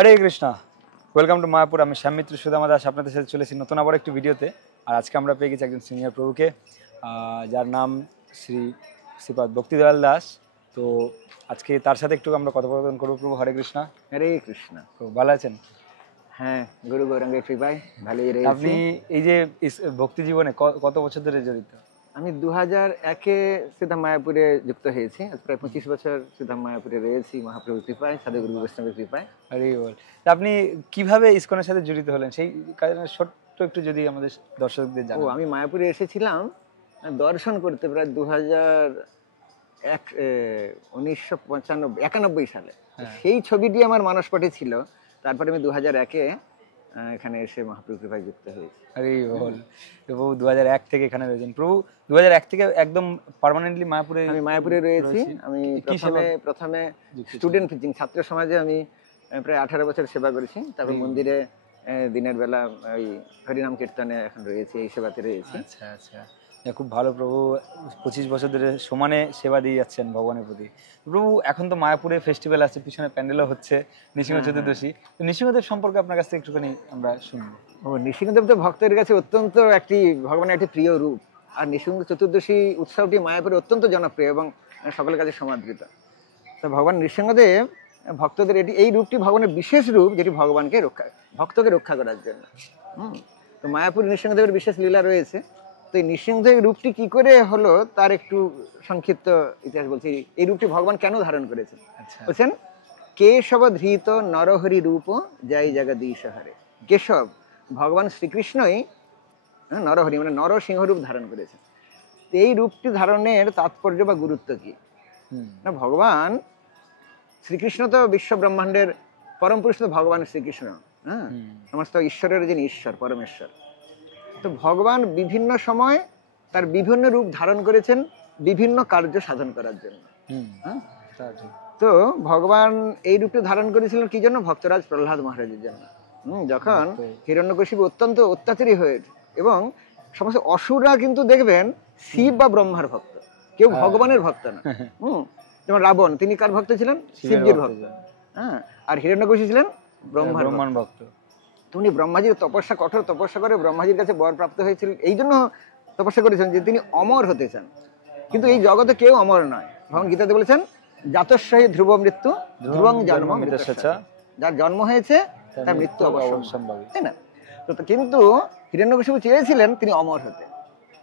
Hare Krishna, welcome to Mayapur. আমি শ্যাম মিত্র সুদামা দাস আপনাদের সাথে চলেছি নতুন আবার একটি ভিডিওতে। আর আজকে আমরা পেয়ে গেছি একজন সিনিয়র প্রভুকে, যার নাম শ্রীপাদ ভক্তিদয়াল দাস। তো আজকে তার সাথে একটু আমরা কথোপকথন করবো। প্রভু হরে কৃষ্ণ। হরে কৃষ্ণ। তো ভালো আছেন? হ্যাঁ, গুরু গৌরাঙ্গের কৃপায় ভালোই রয়েছি। আপনি এই যে ভক্তি জীবনে কত বছর ধরে জড়িত? আমি 2001-এ সিধাম মায়াপুরে যুক্ত হয়েছি। আজ প্রায় 25 বছর সিধাম মায়াপুরে রয়েছি মহাপ্রভুর কৃপায়, সাধুগুরু বৈষ্ণবের কৃপায়। আরে বল, আপনি কিভাবে ইসকনের সাথে জড়িত হলেন সেই কারণে ছোট্ট একটু যদি আমাদের দর্শকদের জানান। আমি মায়াপুরে এসেছিলাম দর্শন করতে প্রায় 1991 সালে। সেই ছবিটি আমার মানসপটে ছিল। তারপরে আমি 2001-এ এখানে এসে মহাপ্রভুর কৃপায় যুক্ত হয়েছি। আরে বল, প্রভু 2001 থেকে এখানে রয়েছেন। প্রভু 2001 থেকে একদম পার্মানেন্টলি মায়াপুরে? আমি মায়াপুরে রয়েছি। আমি প্রথমে স্টুডেন্ট টিচিং, ছাত্র সমাজে আমি প্রায় 18 বছর সেবা করেছি। তারপর মন্দিরে দিনের বেলা ওই হরিনাম কীর্তনে এখন রয়েছে, এই সেবাতে রয়েছি। আচ্ছা আচ্ছা, খুব ভালো। প্রভু 25 বছর ধরে সমানে সেবা দিয়ে যাচ্ছেন ভগবানের প্রতি। প্রভু এখন তো মায়াপুরে ফেস্টিভ্যাল আছে, পিছনে প্যান্ডেলও হচ্ছে, নৃসিংহ চতুর্দশী। তো নৃসিংহদেব সম্পর্কে আপনার কাছ থেকে একটুখানি আমরা শুনবো। নৃসিংহদেব তো ভক্তের কাছে অত্যন্ত ভগবানের একটি প্রিয় রূপ। আর নৃসিংহ চতুর্দশী উৎসবটি মায়াপুরে অত্যন্ত জনপ্রিয় এবং সকলের কাছে সমাদৃত। তো ভগবান নৃসিংহদেব ভক্তদের এই রূপটি ভগবানের বিশেষ রূপ, যেটি ভক্তকে রক্ষা করার জন্য। তো মায়াপুর নৃসিংহদেবের বিশেষ লীলা রয়েছে। তো এই নৃসিংহদেবের রূপটি কি করে হলো তার একটু সংক্ষিপ্ত ইতিহাস বলছি। এই রূপটি ভগবান কেন ধারণ করেছেন বলছেন, কেশব ধৃত নরহরি রূপ জয় জগদীশ হরে। কেশব ভগবান শ্রীকৃষ্ণই নরহরি মানে নরসিংহ রূপ ধারণ করেছেন। এই রূপটি ধারণের তাৎপর্য বা গুরুত্ব কি না, ভগবান শ্রীকৃষ্ণ তো বিশ্ব ব্রহ্মাণ্ডের পরম পুরুষ, তো ভগবান শ্রীকৃষ্ণ সমস্ত ঈশ্বরের যিনি ঈশ্বর, পরমেশ্বর। তো ভগবান বিভিন্ন সময় তার বিভিন্ন রূপ ধারণ করেছেন বিভিন্ন কার্য সাধন করার জন্য। তো ভগবান এই রূপটি ধারণ করেছিলেন কি জন্য? ভক্তরাজ প্রহ্লাদ মহারাজের জন্য। যখন হিরণ্যকশিপু অত্যন্ত অত্যাচারী হয়ে, এবং সমস্ত অসুররা কিন্তু দেখবেন শিব বা ব্রহ্মার ভক্ত, কেউ ভগবানের ভক্ত না। যেমন রাবণ, তিনি কার ভক্ত ছিলেন? শিবজির ভক্ত। আর হিরণ্যকশিপু ছিলেন ব্রহ্মার ভক্ত। তিনি ব্রহ্মাজির কঠোর তপস্যা করে ব্রহ্মাজির কাছে বর প্রাপ্ত হয়েছিল। এই জন্য তপস্যা করেছেন যে তিনি অমর হতে চান। কিন্তু এই জগতে কেউ অমর নয়। ভগবান গীতাতে বলেছেন জাতস্যই ধ্রুব মৃত্যু ধ্রুবং জন্ম মৃত্যুশ্চ। যার জন্ম হয়েছে তার মৃত্যু অবশ্যম্ভাবী, তাই না? তো কিন্তু হিরণ্যকশিপু চেয়েছিলেন তিনি অমর হতে,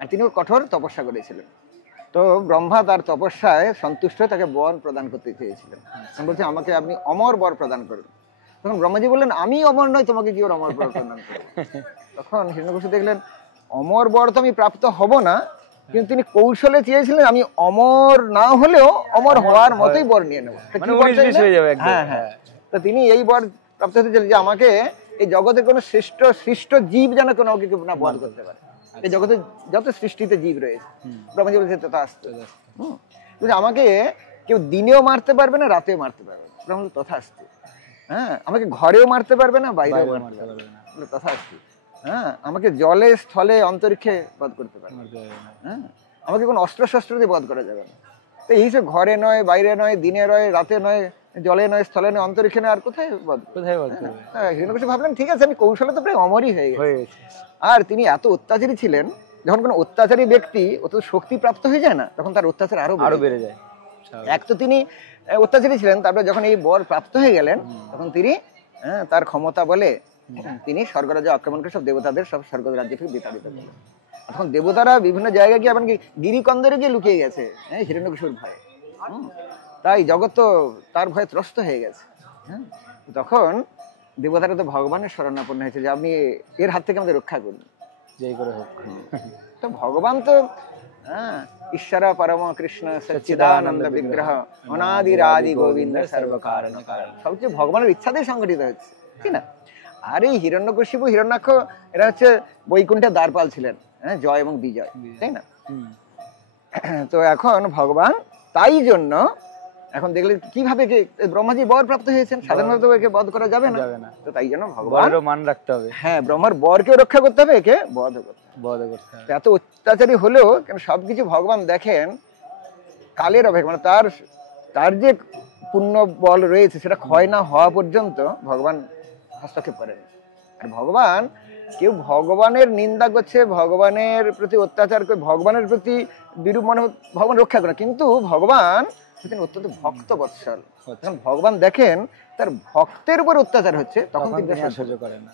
আর তিনি কঠোর তপস্যা করেছিলেন। তো ব্রহ্মা তার তপস্যায় সন্তুষ্ট হয়ে তাকে বর প্রদান করতে চেয়েছিলেন। বলছে আমাকে আপনি অমর বর প্রদান করুন। তখন ব্রহ্মাজি বললেন আমি অমর নয়, তোমাকে কি ওর অমর বর প্রদান করবো? তখন হিরণ্যকশিপু দেখলেন অমর বর তো আমি প্রাপ্ত হব না, কিন্তু তিনি কৌশলে চেয়েছিলেন আমি অমর না হলেও অমর হওয়ার মতোই বর নিয়ে নেবো। হ্যাঁ হ্যাঁ, তো তিনি এই বর প্রাপ্ত হতে চাইলেন যে আমাকে এই জগতে কোনো সৃষ্ট জীব যেন কোনো না বধ করতে পারে। এই জগতে যত সৃষ্টিতে জীব রয়েছে, ব্রহ্মাজি বলছে তথাস্তু। আমাকে কেউ দিনেও মারতে পারবে না, রাতেও মারতে পারবে না। ব্রহ্মা তথাস্তু। আমাকে ঘরেও মারতে পারবে না, বাইরেও মারতে পারবে না, তথাস্তু। আমাকে জলে স্থলে অন্তরিক্ষে বধ করতে পারবে না। আমাকে কোনো অস্ত্র শস্ত্র দিয়ে বধ করা যাবে না। তো এই যে ঘরে নয়, বাইরে নয়, দিনে নয়, রাতে নয়, জলে নয়, স্থলে নয়, অন্তরিক্ষে নয়, আর কোথায় বধ? হিরণ্যকশিপু ভাবলেন ঠিক আছে, আমি কৌশলে তো প্রায় অমরই হয়ে গেছে। আর তিনি এত অত্যাচারী ছিলেন, যখন কোনো অত্যাচারী ব্যক্তি অত শক্তি প্রাপ্ত হয়ে যায় না, তখন তার অত্যাচার আরো বেড়ে যায়। এক তো তিনি অত্যাচারী ছিলেন, তারপরে যখন এই বর প্রাপ্ত হয়ে গেলেন, তখন তিনি তার ক্ষমতা বলে তিনি স্বর্গরাজ্য আক্রমণ করে সব দেবতাদের সব স্বর্গ রাজ্য থেকে বিতাড়িত করলেন। তখন দেবতারা বিভিন্ন জায়গায় গিয়ে এমনকি গিরিকন্দরে গিয়ে লুকিয়ে গেছে হিরণ্যকশিপুর ভয়ে। তাই জগৎ তো তার ভয়ে ত্রস্ত হয়ে গেছে। তখন দেবতারা তো ভগবানের শরণাপন্ন হয়েছে যে আপনি এর হাত থেকে আমাদের রক্ষা করুন, যেই করে হোক। তো ভগবান তো ঈশ্বর পরম কৃষ্ণ সচ্চিদানন্দ বিগ্রহ অনাদির আদি গোবিন্দ সর্বকারণ কারণ, সবচেয়ে ভগবানের ইচ্ছাতেই সংগঠিত হচ্ছে, ঠিক না? আর এই হিরণ্যকশিপু হিরণ্যাক্ষ এরা হচ্ছে বৈকুণ্ঠের দ্বারপাল ছিলেন, জয় এবং বিজয়, তাই না? তো এখন ভগবান তাই জন্য এখন দেখলে কিভাবে ব্রহ্মাজি বর প্রাপ্ত হয়েছেন, সাধারণত একে বধ করা যাবে না। তো তাই জন্য ভগবান মান রাখতে হবে। হ্যাঁ, ব্রহ্মার বরকেও রক্ষা করতে হবে, একে বধ করতে হবে। এত অত্যাচারী হলেও কেন সবকিছু ভগবান দেখেন কালের অপেক্ষা, মানে তার যে পূর্ণ বল রয়েছে সেটা ক্ষয় না হওয়া পর্যন্ত ভগবান হস্তক্ষেপ করেন। আর ভগবান, কেউ ভগবানের নিন্দা করছে, ভগবানের প্রতি অত্যাচার করে, ভগবানের প্রতি বিরূপ মনে ভগবান রক্ষা করে, কিন্তু ভগবান হচ্ছেন অত্যন্ত ভক্ত বৎসল। যখন ভগবান দেখেন তার ভক্তের উপর অত্যাচার হচ্ছে তখন তিনি সহ্য করেন না।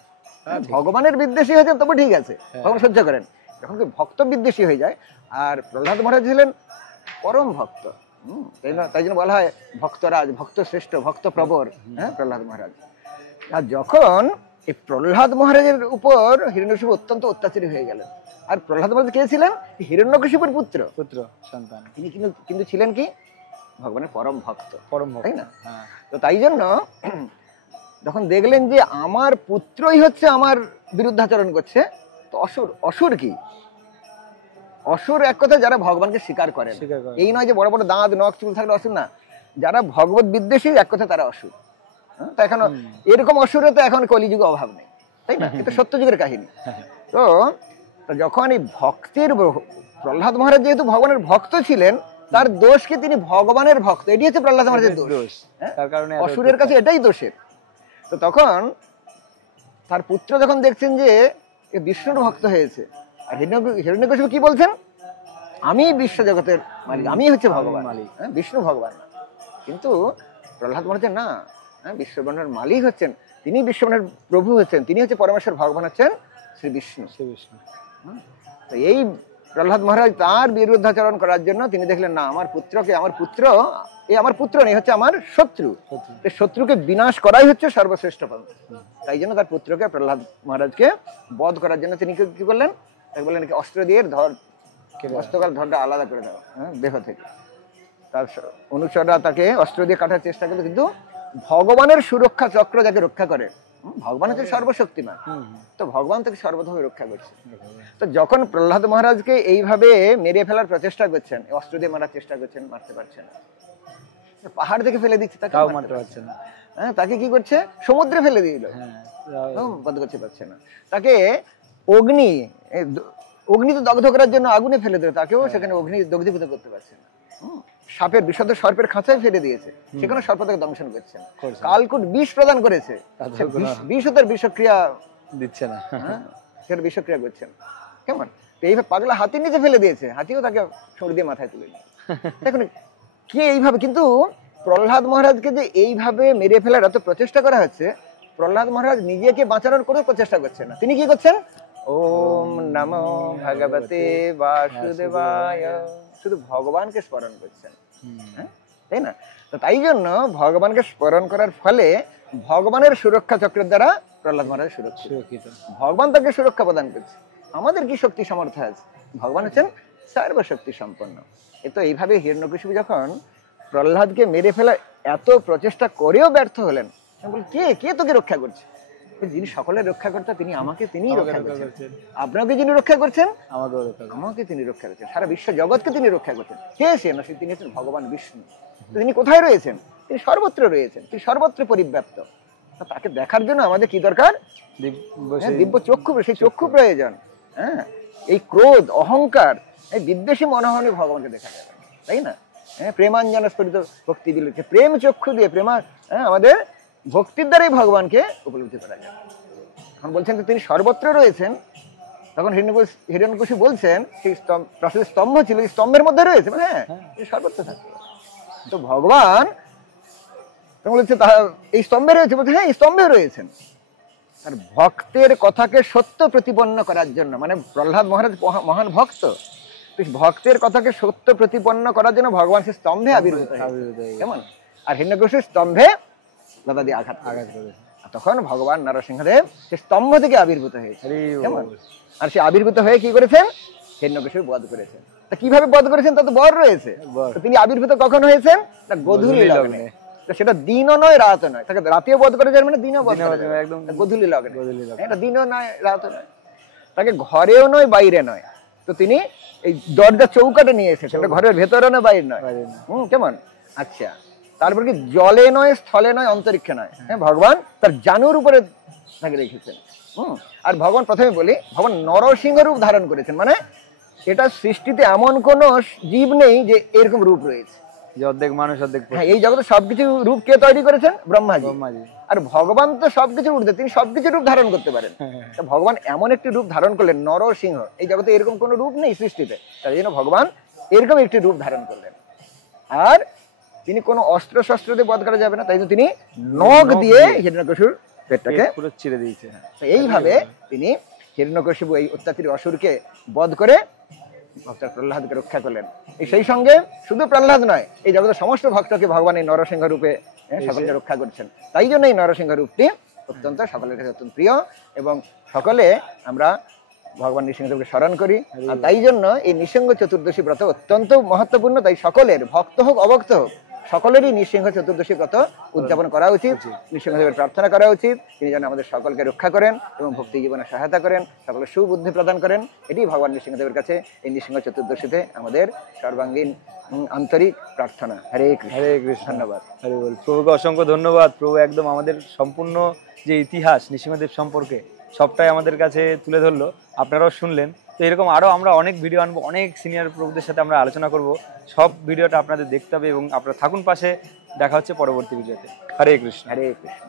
ভগবানের বিদ্বেষী হয়েছেন তবে ঠিক আছে, ভগবান সহ্য করেন। যখন কি ভক্ত বিদ্বেষী হয়ে যায়, আর প্রহ্লাদ মহারাজ ছিলেন পরম ভক্ত, তাই জন্য বলা হয় ভক্তরাজ, ভক্ত শ্রেষ্ঠ, ভক্ত প্রবর, হ্যাঁ, প্রহ্লাদ মহারাজ। আর যখন এই প্রহ্লাদ মহারাজের উপর হিরণ্যকশিপু অত্যন্ত অত্যাচারী হয়ে গেলেন, আর প্রহ্লাদ মহারাজ কে ছিলেন? হিরণ্যকশিপুর পুত্র সন্তান। তিনি কিন্তু ছিলেন কি ভগবানের পরম ভক্ত, পরম ভক্ত, তাই না? হ্যাঁ। তো তাই জন্য যখন দেখলেন যে আমার পুত্রই হচ্ছে আমার বিরুদ্ধাচরণ করছে, তো অসুর কি? অসুর এক কথা যারা ভগবানকে স্বীকার করেন, এই নয় যে বড় বড় দাঁত নখ চুল থাকলে অসুর না, যারা ভগবত বিদ্বেষী এক কথা তারা অসুর। তো এখন এরকম অসুরে তো এখন কলিযুগে অভাব নেই, তাই না? এটা সত্য যুগের কাহিনী। তো যখন এই ভক্তের, প্রহ্লাদ মহারাজ যেহেতু ভগবানের ভক্ত ছিলেন, তার দোষ কি তিনি ভগবানের ভক্ত, এটি হচ্ছে প্রহ্লাদ মহারাজের দোষ। তার কারণে অসুরের কাছে এটাই দোষের। তো তখন তার পুত্র যখন দেখছেন যে বিষ্ণুর ভক্ত হয়েছে, আর হিরণ্যকশিপু কি বলছেন? আমি বিশ্ব জগতের মালিক, আমি হচ্ছে ভগবান, বিষ্ণু ভগবান না। কিন্তু প্রহ্লাদ মহারাজ না, বিশ্বব্রহ্মাণ্ডের মালিক হচ্ছেন তিনি, বিশ্বব্রহ্মাণ্ডের প্রভু হচ্ছেন তিনি, হচ্ছে পরমেশ্বর ভগবান হচ্ছেন শ্রী বিষ্ণু। তো এই প্রহ্লাদ মহারাজ তার বিরুদ্ধাচরণ করার জন্য তিনি দেখলেন না, আমার পুত্রকে, আমার পুত্র নেই, হচ্ছে আমার শত্রু, শত্রুকে বিনাশ করাই হচ্ছে সর্বশ্রেষ্ঠ পন্থা। তাই জন্য তার পুত্রকে, প্রহ্লাদ মহারাজকে বধ করার জন্য তিনি কি করলেন? তাকে বললেন অস্ত্র দিয়ে হস্তকাল ধরটা আলাদা করে দাও, হ্যাঁ, দেহ থেকে। তার অনুচররা তাকে অস্ত্র দিয়ে কাটার চেষ্টা করলো, কিন্তু ভগবানের সুরক্ষা চক্র যাকে রক্ষা করে, ভগবান হচ্ছে সর্বশক্তিমান, তো ভগবান তাকে সর্বভাবে রক্ষা করছে। তো যখন প্রহ্লাদ মহারাজকে এইভাবে মেরে ফেলার প্রচেষ্টা করছেন, অস্ত্র দিয়ে মারার চেষ্টা করছেন, মারতে পারছেন না, পাহাড় থেকে ফেলে দিচ্ছে, তাকে মারতে পারছে না, হ্যাঁ, তাকে কি করছে? সমুদ্রে ফেলে দিল, বন্ধ করতে পারছে না। তাকে অগ্নি তো দগ্ধ করার জন্য আগুনে ফেলে দিল, তাকেও সেখানে অগ্নি দগ্ধীভূত করতে পারছে না। সাপের, বিষধর সর্পের খাঁচায় ফেলে দিয়েছে, সেখানে সর্প তাকে দংশন করছে। কালকুট বিষ প্রদান করেছে, বিষও তার বিষক্রিয়া দিচ্ছে না, সেটা বিষক্রিয়া করছে না। কেমন এইভাবে পাগলা হাতির নিচে ফেলে দিয়েছে, হাতিও তাকে সর দিয়ে মাথায় তুলে নিয়ে। দেখুন কে এইভাবে, কিন্তু প্রহ্লাদ মহারাজকে যে এইভাবে মেরে ফেলার এত প্রচেষ্টা করা হচ্ছে, প্রহ্লাদ মহারাজ নিজেকে বাঁচানোর কোনো প্রচেষ্টা করছেন না। তিনি কি করছেন? ওম নমো ভগবতে বাসুদেবায়, শুধু ভগবানকে স্মরণ করছেন, তাই না? তো তাই জন্য ভগবানকে স্মরণ করার ফলে ভগবানের সুরক্ষা চক্রের দ্বারা প্রহ্লাদ মহারাজ সুরক্ষিত, ভগবান তাকে সুরক্ষা প্রদান করছে। আমাদের কি শক্তি সামর্থ্য আছে? ভগবান হচ্ছেন সর্বশক্তি সম্পন্ন। তো এইভাবে হিরণ্যকশিপু যখন প্রহ্লাদকে মেরে ফেলা এত প্রচেষ্টা করেও ব্যর্থ হলেন, কে তোকে রক্ষা করছে? যিনি সকলের রক্ষা কর্তা, তিনি আমাকে, তিনি রক্ষা করছেন। আপনাকে যিনি রক্ষা করছেন, আমাকে তিনি রক্ষা করছেন, সারা বিশ্ব জগৎকে তিনি রক্ষা করছেন। কে সে? না, তিনি হচ্ছেন ভগবান বিষ্ণু। তিনি কোথায় রয়েছেন? তিনি সর্বত্র রয়েছেন, তিনি সর্বত্র পরিব্যাপ্ত। তাকে দেখার জন্য আমাদের কি দরকার? দিব্য চক্ষু, সেই চক্ষু প্রয়োজন। হ্যাঁ, এই ক্রোধ, অহংকার, এই বিদ্বেষী মনোভাবে ভগবানকে দেখা যাবে, তাই না? প্রেমাঞ্জন স্ফুরিত ভক্তি দিলে, প্রেম চক্ষু দিয়ে আমাদের ভক্তির দ্বারাই ভগবানকে উপলব্ধি করা যায়। এখন বলছেন তিনি সর্বত্র রয়েছেন, তখন হিরণ্যকশিপু বলছেন সেই প্রাসাদের স্তম্ভ ছিল, স্তম্ভের মধ্যে রয়েছে, মানে হ্যাঁ, সর্বত্র থাকে। তো ভগবান বলছে এই স্তম্ভে রয়েছে, বলছে হ্যাঁ, এই স্তম্ভে রয়েছেন। আর ভক্তের কথাকে সত্য প্রতিপন্ন করার জন্য, মানে প্রহ্লাদ মহারাজ মহান ভক্ত, ভক্তের কথাকে সত্য প্রতিপন্ন করার জন্য ভগবান সে স্তম্ভে আবির্ভূত হয়েছে, কেমন? আর হিরণ্যকশিপু স্তম্ভে লতা দিয়ে আঘাত করে, তখন ভগবান নরসিংহদেব সে স্তম্ভ থেকে আবির্ভূত হয়েছে, কেমন? আর সে আবির্ভূত হয়ে কি করেছেন? হিরণ্যকশিপু বধ করেছেন। তা কিভাবে বধ করেছেন? তা তো বর রয়েছে। তিনি আবির্ভূত কখন হয়েছেন? না, গোধূলি লগ্নে। সেটা দিনও নয়, রাতও নয়। তাকে রাতেও বধ করে যান, মানে দিনও বধ করে যান, একদম গোধূলি লগ্নে। এটা দিনও নয়, রাতও নয়, তাকে ঘরেও নয়, বাইরে নয়। তো তিনি এই দরজা চৌকাটে নিয়ে এসেছেন, ঘরের ভেতরে নয়, বাইরে নয়। কেমন? আচ্ছা, তারপর কি জলে নয়, স্থলে নয়, অন্তরিক্ষে নয়, হ্যাঁ, ভগবান তার জানুর উপরে তাকে রেখেছেন। আর ভগবান, প্রথমে বলি, ভগবান নরসিংহ রূপ ধারণ করেছেন, মানে এটা সৃষ্টিতে এমন কোন জীব নেই যে এরকম রূপ রয়েছে। যে অর্ধেক মানুষ অর্ধেক হ্যাঁ, এই জগতে সবকিছু রূপ কে তৈরি করেছেন? ব্রহ্মাজি। ব্রহ্মাজি। আর ভগবান তো সবকিছুর ঊর্ধ্বে, তিনি সবকিছু রূপ ধারণ করতে পারেন। তা ভগবান এমন একটি রূপ ধারণ করলেন, নরসিংহ। এই জগতে এরকম কোনো রূপ নেই সৃষ্টিতে, তাই জন্য ভগবান এরকম একটি রূপ ধারণ করলেন। আর তিনি কোনো অস্ত্র শস্ত্র দিয়ে বধ করা যাবে না, তাই জন্য তিনি নখ দিয়ে হিরণ্যকশিপুর পেটটাকে পুরো চিরে দিয়েছে। তো এইভাবে তিনি হিরণ্যকশিপু এই অত্যাচারী অসুরকে বধ করে ভক্ত প্রহ্লাদকে রক্ষা করলেন। এই সেই সঙ্গে শুধু প্রহ্লাদ নয়, এই জগতের সমস্ত ভক্তকে ভগবান এই নরসিংহ রূপে সকলকে রক্ষা করছেন। তাই জন্য এই নরসিংহ রূপটি অত্যন্ত সকলের কাছে অত্যন্ত প্রিয়, এবং সকলে আমরা ভগবান নৃসিংহদেবকে স্মরণ করি। আর তাই জন্য এই নৃসিংহ চতুর্দশী ব্রত অত্যন্ত মহত্বপূর্ণ। তাই সকলের, ভক্ত হোক অভক্ত হোক, সকলেরই নৃসিংহ চতুর্দশী ব্রত উদযাপন করা উচিত। নৃসিংহদেবের প্রার্থনা করা উচিত, তিনি যেন আমাদের সকলকে রক্ষা করেন এবং ভক্তি জীবনে সহায়তা করেন, সকলের সুবুদ্ধি প্রদান করেন। এটি ভগবান নৃসিংহদেবের কাছে এই নৃসিংহ চতুর্দশীতে আমাদের সর্বাঙ্গীন আন্তরিক প্রার্থনা। হরে কৃষ্ণ। হরে কৃষ্ণ। ধন্যবাদ। হরে বল। প্রভুকে অসংখ্য ধন্যবাদ। প্রভু একদম আমাদের সম্পূর্ণ যে ইতিহাস নৃসিংহদেব সম্পর্কে সবটাই আমাদের কাছে তুলে ধরলো, আপনারাও শুনলেন। তো এরকম আরও আমরা অনেক ভিডিও আনবো, অনেক সিনিয়র প্রভুদের সাথে আমরা আলোচনা করব। সব ভিডিওটা আপনাদের দেখতে হবে এবং আপনারা থাকুন পাশে। দেখা হচ্ছে পরবর্তী ভিডিওতে। হরে কৃষ্ণ। হরে কৃষ্ণ।